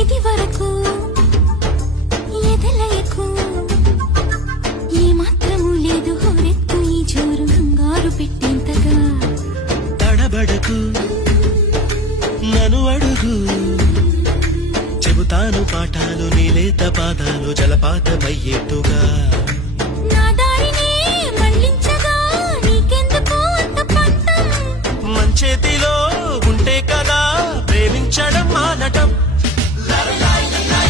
ఇది వరకు ఎదలయకు ఏ మాత్రము లేదు హోరెత్తు ఈ జోరు కంగారు పెట్టేంతగా తడబడకు నన్ను అడుగు చెబుతాను పాఠాలు నీలేత పాదాలు జలపాతమయ్యేట్టుగా నా దారినే మళ్ళించగా నీకెందుకు అంత పంతం మంచేతిలో ఉంటే కదా ప్రేమించడం మానటం